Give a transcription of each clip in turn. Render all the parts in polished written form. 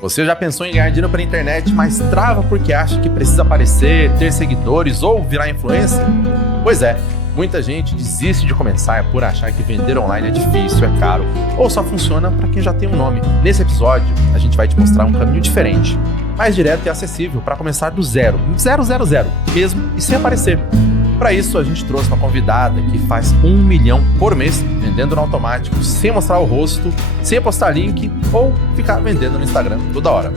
Você já pensou em ganhar dinheiro pela internet, mas trava porque acha que precisa aparecer, ter seguidores ou virar influencer? Pois é, muita gente desiste de começar por achar que vender online é difícil, é caro ou só funciona para quem já tem um nome. Nesse episódio, a gente vai te mostrar um caminho diferente, mais direto e acessível para começar do zero, mesmo e sem aparecer. Para isso, a gente trouxe uma convidada que faz 1 milhão por mês vendendo no automático, sem mostrar o rosto, sem postar link ou ficar vendendo no Instagram toda hora.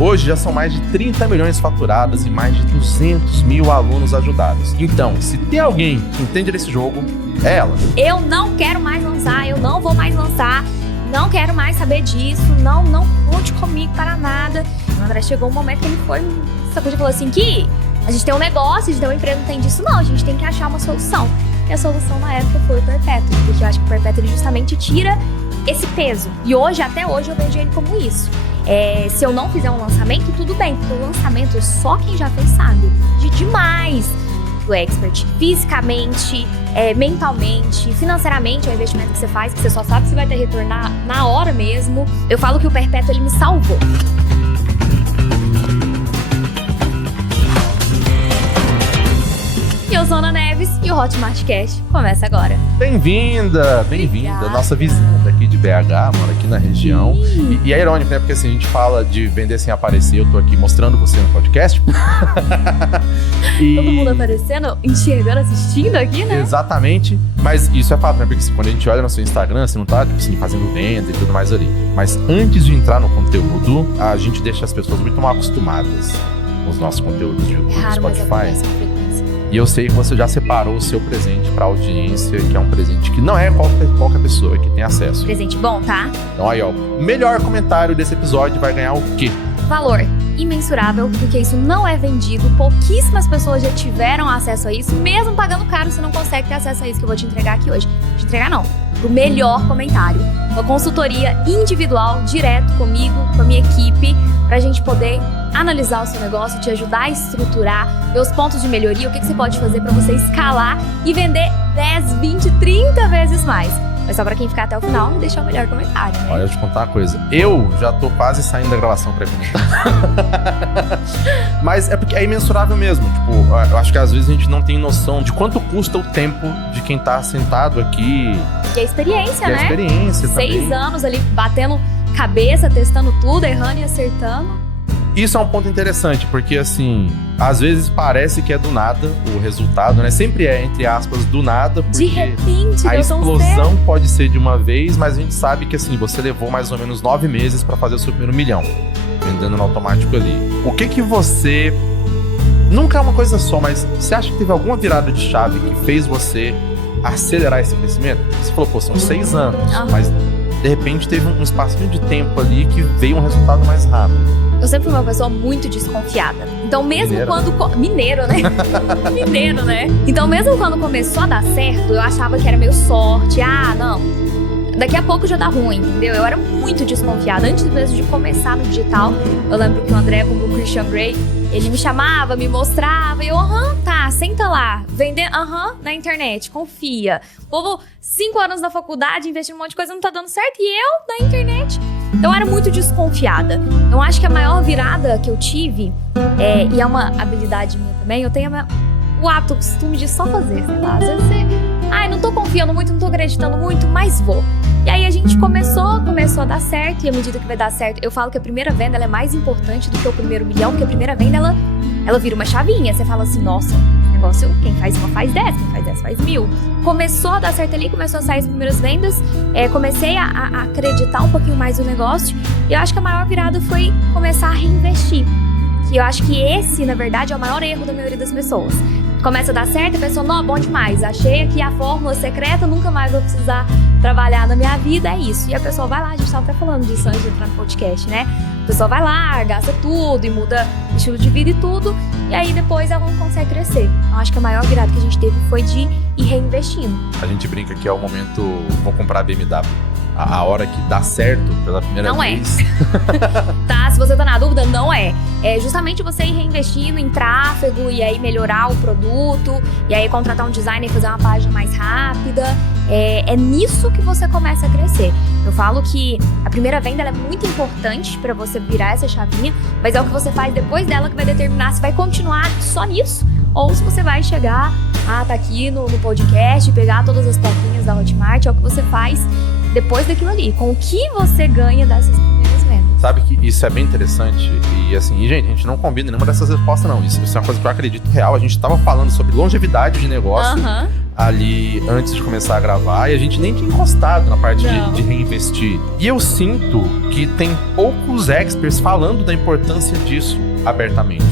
Hoje já são mais de 30 milhões faturadas e mais de 200 mil alunos ajudados. Então, se tem alguém que entende desse jogo, é ela. Eu não quero mais lançar, eu não vou mais lançar, não quero mais saber disso, não conte comigo para nada. O André chegou um momento que ele foi, sacudiu e falou assim que a gente tem um negócio, a gente tem uma empresa, não tem disso não, a gente tem que achar uma solução. E a solução na época foi o Perpétuo, porque eu acho que o Perpétuo ele justamente tira esse peso. E hoje, até hoje, eu vejo ele como isso. Se eu não fizer um lançamento, tudo bem, porque o lançamento só quem já fez sabe. Demais do expert, fisicamente, mentalmente, financeiramente, é o investimento que você faz, que você só sabe se vai ter retorno na hora mesmo. Eu falo que o Perpétuo ele me salvou. Eu sou Ana Neves e o Hotmart Cash começa agora. Bem-vinda, nossa vizinha daqui de BH, mora aqui na região. E é irônico, né? Porque assim, a gente fala de vender sem aparecer, eu tô aqui mostrando você no podcast. Todo mundo aparecendo, enxergando, assistindo aqui, né? Exatamente, mas isso é fato, né? Porque assim, quando a gente olha no seu Instagram, você não tá tipo, assim, fazendo venda e tudo mais ali. Mas antes de entrar no conteúdo, a gente deixa as pessoas muito mal acostumadas com os nossos conteúdos de YouTube, Spotify. E eu sei que você já separou o seu presente para a audiência, que é um presente que não é qualquer pessoa que tem acesso. Presente bom, tá? Então aí, ó, o melhor comentário desse episódio vai ganhar o quê? Valor imensurável, porque isso não é vendido. Pouquíssimas pessoas já tiveram acesso a isso. Mesmo pagando caro, você não consegue ter acesso a isso que eu vou te entregar aqui hoje. Te entregar não, pro melhor comentário. Uma consultoria individual, direto comigo, com a minha equipe, pra gente poder analisar o seu negócio, te ajudar a estruturar, ver os pontos de melhoria, o que você pode fazer para você escalar e vender 10, 20, 30 vezes mais. Mas só pra quem ficar até o final e deixar o melhor comentário, né? Olha, eu vou te contar uma coisa. Eu já tô quase saindo da gravação pra comentar. Mas é porque é imensurável mesmo. Tipo, eu acho que às vezes a gente não tem noção de quanto custa o tempo de quem tá sentado aqui. E a experiência, né? A experiência também. 6 anos ali batendo cabeça, testando tudo, errando e acertando. Isso é um ponto interessante, porque assim, às vezes parece que é do nada o resultado, né? Sempre é, entre aspas, do nada, porque de repente, a explosão pode ser de uma vez, mas a gente sabe que assim, você levou mais ou menos 9 meses para fazer o seu primeiro 1 milhão, vendendo no automático ali. O que você... Nunca é uma coisa só, mas você acha que teve alguma virada de chave que fez você acelerar esse crescimento? Você falou, pô, são 6 anos, mas de repente teve um espacinho de tempo ali que veio um resultado mais rápido. Eu sempre fui uma pessoa muito desconfiada. Então mesmo quando... Mineiro, né? Mineiro, né? Então mesmo quando começou a dar certo, eu achava que era meio sorte. Ah, não. Daqui a pouco já dá ruim, entendeu? Eu era muito desconfiada. Antes mesmo de começar no digital, eu lembro que o André, como o Christian Grey, ele me chamava, me mostrava. E eu, tá, senta lá. Vender, na internet, confia. O povo, 5 anos na faculdade, investindo um monte de coisa, não tá dando certo. E eu, na internet... Então eu era muito desconfiada. Eu acho que a maior virada que eu tive, e é uma habilidade minha também, eu tenho o hábito, o costume de só fazer, sei lá. Às vezes você, não tô confiando muito, não tô acreditando muito, mas vou. E aí a gente começou a dar certo, e à medida que vai dar certo, eu falo que a primeira venda ela é mais importante do que o primeiro 1 milhão, porque a primeira venda ela vira uma chavinha. Você fala assim, nossa, negócio, quem faz uma faz 10, quem faz 10 faz 1000. Começou a dar certo ali, começou a sair as primeiras vendas, comecei a acreditar um pouquinho mais no negócio, e eu acho que a maior virada foi começar a reinvestir. Que eu acho que esse, na verdade, é o maior erro da maioria das pessoas. Começa a dar certo, a pessoa, não, bom demais, achei aqui a fórmula secreta, nunca mais vou precisar trabalhar na minha vida, é isso. E a pessoa vai lá, a gente estava até falando disso antes de entrar no podcast, né? A pessoa vai lá, gasta tudo e muda o estilo de vida e tudo, e aí depois ela não consegue crescer. Eu acho que a maior virada que a gente teve foi de ir reinvestindo. A gente brinca que é o momento, vou comprar a BMW. A hora que dá certo pela primeira vez. Tá, se você tá na dúvida, não é. É justamente você ir reinvestindo em tráfego e aí melhorar o produto, e aí contratar um designer e fazer uma página mais rápida. é nisso que você começa a crescer. Eu falo que a primeira venda ela é muito importante para você virar essa chavinha, mas é o que você faz depois dela que vai determinar se vai continuar só nisso ou se você vai chegar, tá aqui no podcast, pegar todas as plaquinhas da Hotmart, é o que você faz depois daquilo ali, com o que você ganha dessas primeiras vendas. Sabe que isso é bem interessante e assim, gente, a gente não combina nenhuma dessas respostas não, isso é uma coisa que eu acredito real. A gente tava falando sobre longevidade de negócio ali antes de começar a gravar e a gente nem tinha encostado na parte de reinvestir. E eu sinto que tem poucos experts falando da importância disso abertamente.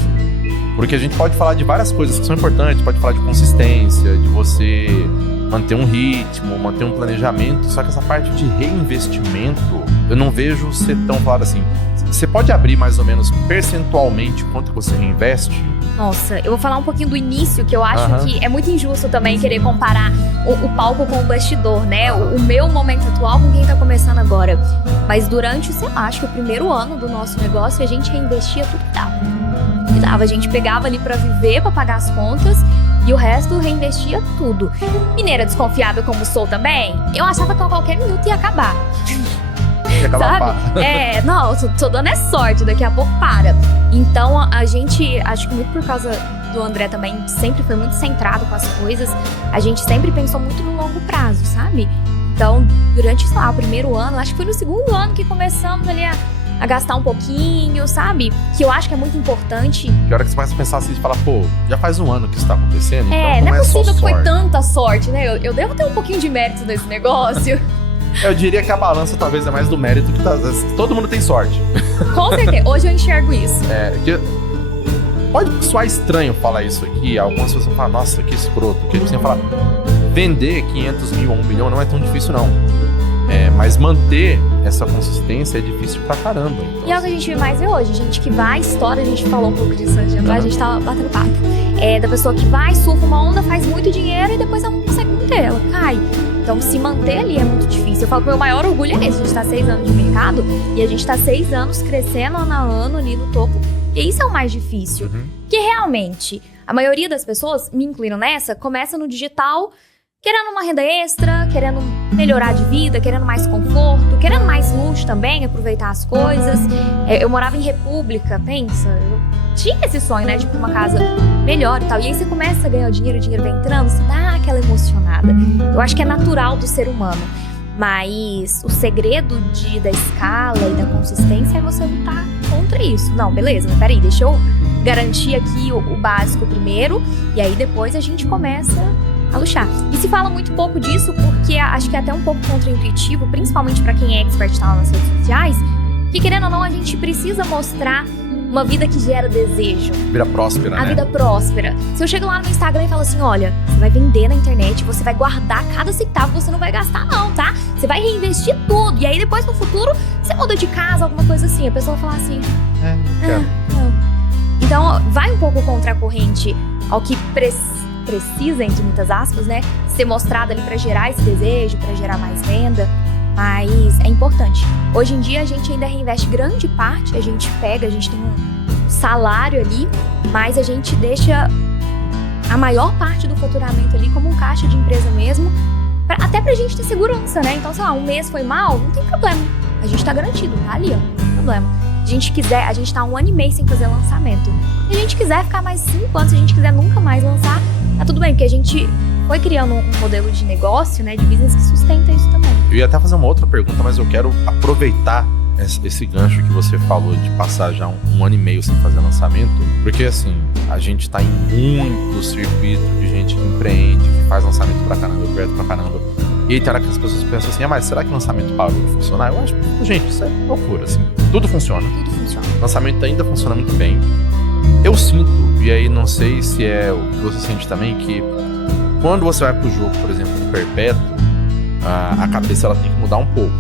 Porque a gente pode falar de várias coisas que são importantes, pode falar de consistência, de você manter um ritmo, manter um planejamento, só que essa parte de reinvestimento, eu não vejo ser tão claro assim. Você pode abrir mais ou menos percentualmente quanto você reinveste? Nossa, eu vou falar um pouquinho do início, que eu acho que é muito injusto também querer comparar o palco com o bastidor, né? O meu momento atual com quem tá começando agora. Mas durante, sei lá, acho que o primeiro ano do nosso negócio, a gente reinvestia tudo que dava. A gente pegava ali pra viver, pra pagar as contas, e o resto reinvestia tudo. Mineira desconfiada como sou também, eu achava que a qualquer minuto ia acabar. Sabe? Não, tô dando sorte, daqui a pouco para. Então a gente, acho que muito por causa do André também, sempre foi muito centrado com as coisas, a gente sempre pensou muito no longo prazo, sabe? Então, durante, sei lá, o primeiro ano, acho que foi no segundo ano que começamos ali a gastar um pouquinho, sabe? Que eu acho que é muito importante. Que hora que você começa a pensar assim, de falar, pô, já faz um ano que isso tá acontecendo, então não é possível que foi tanta sorte, né? Eu devo ter um pouquinho de mérito nesse negócio. Eu diria que a balança talvez é mais do mérito que todo mundo tem sorte. Com certeza, hoje eu enxergo isso. Pode soar estranho falar isso aqui, algumas pessoas vão falar, nossa, que escroto, que você falar, vender 500 mil ou 1 milhão não é tão difícil não. Mas manter essa consistência é difícil pra caramba. Então, e é o que a gente mais vê hoje, gente que vai, estoura, a gente falou um pouco disso antes de entrar, a gente tava batendo papo. Da pessoa que vai, surfa uma onda, faz muito dinheiro e depois ela não consegue manter, ela cai. Então, se manter ali é muito difícil. Eu falo que o meu maior orgulho é esse. A gente tá 6 anos de mercado e a gente tá 6 anos crescendo ano a ano ali no topo. E isso é o mais difícil. Que realmente, a maioria das pessoas, me incluindo nessa, começa no digital querendo uma renda extra, querendo melhorar de vida, querendo mais conforto, querendo mais luxo também, aproveitar as coisas. Eu morava em República, pensa. Eu tinha esse sonho, né, de ir pra uma casa melhor e tal. E aí você começa a ganhar o dinheiro vem entrando, você dá aquela emocionada. Eu acho que é natural do ser humano. Mas o segredo da escala e da consistência é você lutar contra isso. Não, beleza, mas peraí, deixa eu garantir aqui o básico primeiro, e aí depois a gente começa a luxar. E se fala muito pouco disso porque acho que é até um pouco contraintuitivo, principalmente para quem é expert tá, nas redes sociais, que querendo ou não, a gente precisa mostrar uma vida que gera desejo. Vida próspera, né? A vida próspera. Se eu chego lá no Instagram e falo assim, olha, você vai vender na internet, você vai guardar cada centavo, você não vai gastar não, tá? Você vai reinvestir tudo. E aí depois no futuro, você muda de casa, alguma coisa assim. A pessoa vai falar assim, não quero. Não. Então, vai um pouco contra a corrente ao que precisa, entre muitas aspas, né? Ser mostrado ali pra gerar esse desejo, pra gerar mais venda. Mas é importante. Hoje em dia a gente ainda reinveste grande parte, a gente tem um salário ali, mas a gente deixa a maior parte do faturamento ali como um caixa de empresa mesmo, até pra gente ter segurança, né? Então, sei lá, um mês foi mal, não tem problema. A gente tá garantido, tá ali, ó, não tem problema. Se a gente quiser, a gente tá 1 ano e meio sem fazer lançamento. Se a gente quiser ficar mais 5 anos, se a gente quiser nunca mais lançar, tá tudo bem, porque a gente foi criando um modelo de negócio, né, de business que sustenta isso também. Eu ia até fazer uma outra pergunta, mas eu quero aproveitar esse gancho que você falou de passar já um ano e meio sem fazer lançamento, porque assim, a gente tá em muito circuito de gente que empreende, que faz lançamento pra caramba, perto pra caramba. E aí tem hora que as pessoas pensam assim, mas será que o lançamento parou de funcionar? Eu acho que, gente, isso é loucura, assim. Tudo funciona. Tudo funciona. O lançamento ainda funciona muito bem. Eu sinto, e aí não sei se é o que você sente também, que quando você vai pro jogo, por exemplo, do perpétuo, a cabeça ela tem que mudar um pouco.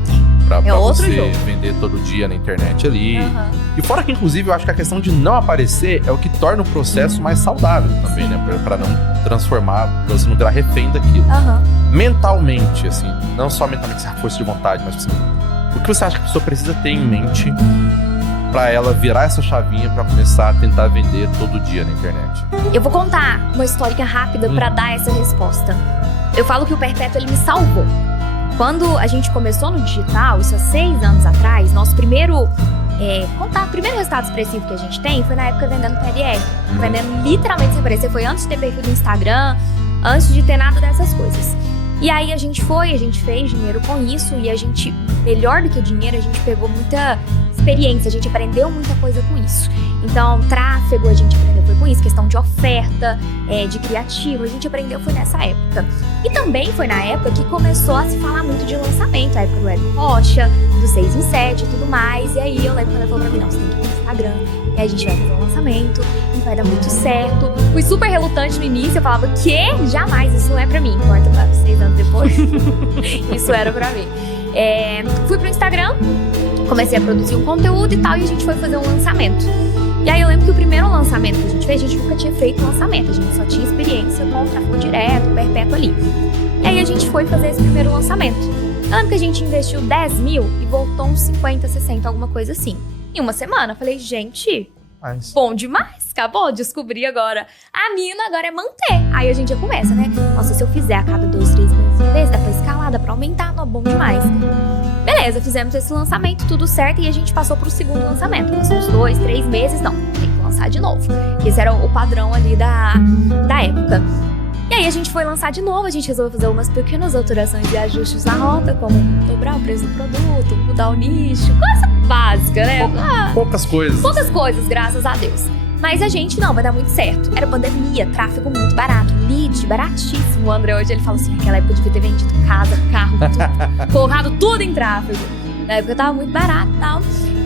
Pra você jogo. Vender todo dia na internet ali. E fora que, inclusive, eu acho que a questão de não aparecer é o que torna o processo mais saudável também, né? Pra não transformar, pra você não virar refém daquilo. Mentalmente, assim, não só mentalmente, a força de vontade, mas assim, o que você acha que a pessoa precisa ter em mente pra ela virar essa chavinha pra começar a tentar vender todo dia na internet? Eu vou contar uma história rápida pra dar essa resposta. eu falo que o Perpétuo, ele me salvou. Quando a gente começou no digital, isso há 6 anos atrás, nosso primeiro resultado expressivo que a gente tem foi na época vendendo PLR. Vendendo literalmente sem aparecer. Foi antes de ter perfil do Instagram, antes de ter nada dessas coisas. E aí a gente fez dinheiro com isso e a gente, melhor do que dinheiro, a gente pegou muita experiência, a gente aprendeu muita coisa com isso. Então, tráfego, a gente aprendeu foi com isso, questão de oferta, de criativo, a gente aprendeu foi nessa época. E também foi na época que começou a se falar muito de lançamento, a época do Hélio Rocha, do 6 em 7 e tudo mais. E aí eu lembro quando ele falou pra mim, não, você tem que ir no Instagram, e aí a gente vai fazer um lançamento, e vai dar muito certo. Fui super relutante no início, eu falava, que? Jamais, isso não é pra mim. Importa pra 6 anos depois, isso era pra mim. Fui pro Instagram, comecei a produzir um conteúdo e tal, e a gente foi fazer um lançamento. E aí eu lembro que o primeiro lançamento que a gente fez, a gente nunca tinha feito lançamento, a gente só tinha experiência com o tráfego direto, Perpétuo ali. E aí a gente foi fazer esse primeiro lançamento. Eu lembro que a gente investiu 10 mil e voltou uns 50, 60, alguma coisa assim. Em uma semana, eu falei, gente, bom demais, acabou, descobri agora. A mina agora é manter. Aí a gente já começa, né? Nossa, se eu fizer a cada 2, 3 meses, dá pra escalar, dá pra aumentar, não, bom demais. Beleza, fizemos esse lançamento, tudo certo, e a gente passou pro segundo lançamento. Passou uns 2, 3 meses, não, tem que lançar de novo. Esse era o padrão ali da época. E aí a gente foi lançar de novo, a gente resolveu fazer umas pequenas alterações e ajustes na rota, como dobrar o preço do produto, mudar o nicho, coisa básica, né? Poucas coisas. Poucas coisas, graças a Deus. Mas a gente, não, vai dar muito certo. Era pandemia, tráfego muito barato, lead baratíssimo. O André hoje, ele fala assim, naquela época eu devia ter vendido casa, carro, tudo, colocado tudo em tráfego. Na época tava muito barato e tal.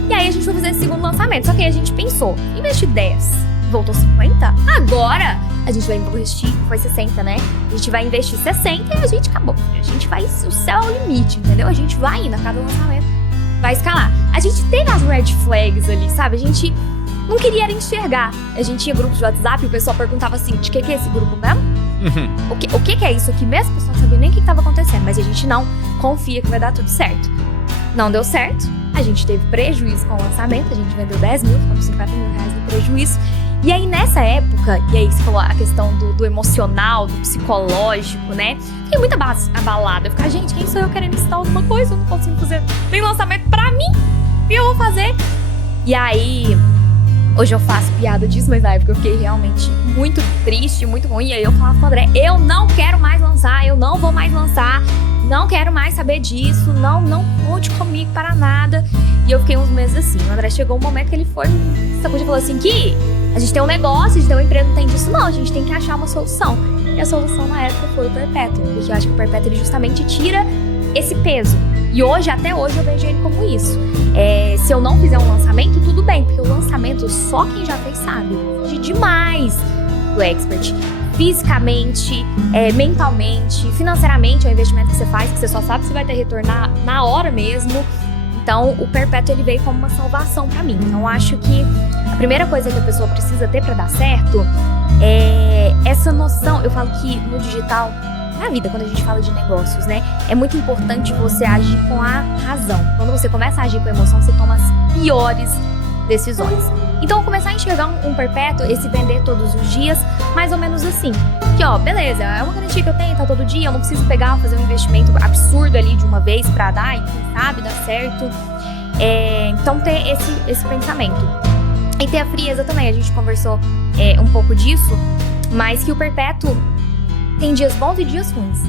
E aí a gente foi fazer esse segundo lançamento. Só que aí a gente pensou, investir 10, voltou 50? Agora a gente vai investir, foi 60, né? A gente vai investir 60 e a gente acabou. A gente vai, o céu é o limite, entendeu? A gente vai indo a cada lançamento, vai escalar. A gente teve as red flags ali, sabe? A gente não queria enxergar. A gente tinha grupos de WhatsApp e o pessoal perguntava assim, de que é esse grupo mesmo? O que é isso aqui mesmo? O pessoal não sabia nem o que estava acontecendo, mas a gente não confia que vai dar tudo certo. Não deu certo, a gente teve prejuízo com o lançamento, a gente vendeu 10 mil, ficamos 50 mil reais de prejuízo. E aí nessa época, e aí você falou a questão do emocional, do psicológico, né? Fiquei muito abalada. Eu ficava, gente, quem sou eu querendo listar alguma coisa? Eu não consigo fazer nem lançamento pra mim. O que eu vou fazer? E aí, hoje eu faço piada disso, mas na época eu fiquei realmente muito triste, muito ruim. E aí eu falava pro André, eu não quero mais lançar, eu não vou mais lançar. Não quero mais saber disso, não conte comigo para nada. E eu fiquei uns meses assim. O André chegou um momento que ele foi, sacudiu e falou assim, que a gente tem um negócio, a gente tem uma empresa, não tem disso não, a gente tem que achar uma solução. E a solução na época foi o Perpétuo, porque eu acho que o Perpétuo ele justamente tira esse peso. E hoje, até hoje, eu vejo ele como isso. Se eu não fizer um lançamento, tudo bem, porque o lançamento só quem já fez sabe. De demais do expert. Fisicamente, mentalmente, financeiramente é um investimento que você faz, que você só sabe se vai ter retorno na hora mesmo. Então, o Perpétuo ele veio como uma salvação pra mim. Então, acho que a primeira coisa que a pessoa precisa ter pra dar certo é essa noção. Eu falo que no digital, na vida, quando a gente fala de negócios, né, é muito importante você agir com a razão. Quando você começa a agir com a emoção, você toma as piores decisões. Então, começar a enxergar um Perpétuo, esse vender todos os dias, mais ou menos assim. Que, ó, beleza, é uma garantia que eu tenho, tá todo dia, eu não preciso fazer um investimento absurdo ali de uma vez pra dar, e quem sabe, dar certo. Então, ter esse pensamento. E ter a frieza também, a gente conversou um pouco disso, mas que o Perpétuo tem dias bons e dias ruins.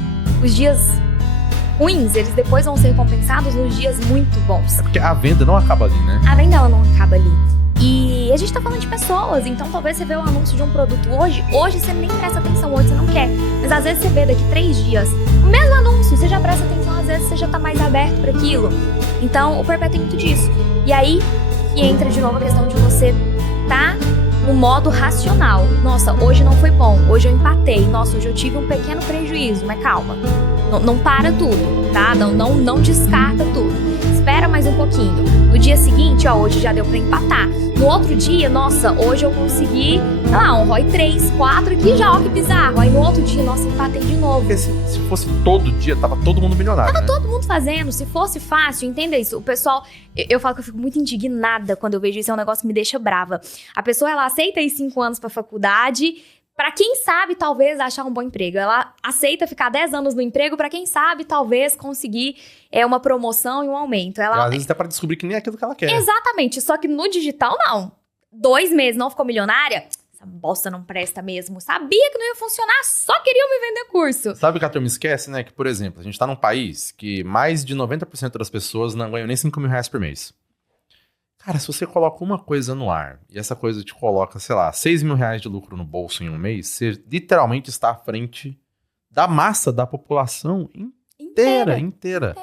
Os dias ruins, eles depois vão ser compensados nos dias muito bons. É porque a venda não acaba ali, né? A venda, ela não acaba ali. E a gente tá falando de pessoas, então talvez você vê o anúncio de um produto hoje você nem presta atenção, hoje você não quer. Mas às vezes você vê daqui 3 dias o mesmo anúncio, você já presta atenção, às vezes você já tá mais aberto para aquilo. Então o Perpétuo tem muito disso. E aí que entra de novo a questão de você tá no modo racional. Nossa, hoje não foi bom, hoje eu empatei, nossa, hoje eu tive um pequeno prejuízo, mas calma. Não para tudo, tá? Não descarta tudo. Espera mais um pouquinho. No dia seguinte, hoje já deu pra empatar. No outro dia, nossa, hoje eu consegui, sei lá, um ROI 3, 4 aqui já, ó que bizarro. Aí no outro dia, nossa, empatei de novo. Porque se fosse todo dia, tava todo mundo milionário, Tava todo mundo fazendo. Se fosse fácil, entenda isso. O pessoal, eu falo que eu fico muito indignada quando eu vejo isso, é um negócio que me deixa brava. A pessoa, ela aceita ir 5 anos pra faculdade, Pra quem sabe, talvez, achar um bom emprego. Ela aceita ficar 10 anos no emprego pra quem sabe, talvez, conseguir uma promoção e um aumento. Ela, Às vezes até pra descobrir que nem é aquilo que ela quer. Exatamente. Só que no digital, não. 2 meses, não ficou milionária? Essa bosta não presta mesmo. Sabia que não ia funcionar, só queriam me vender curso. Sabe o que a turma esquece, né? Que, por exemplo, a gente tá num país que mais de 90% das pessoas não ganham nem 5 mil reais por mês. Cara, se você coloca uma coisa no ar e essa coisa te coloca, sei lá, 6 mil reais de lucro no bolso em um mês, você literalmente está à frente da massa da população inteira.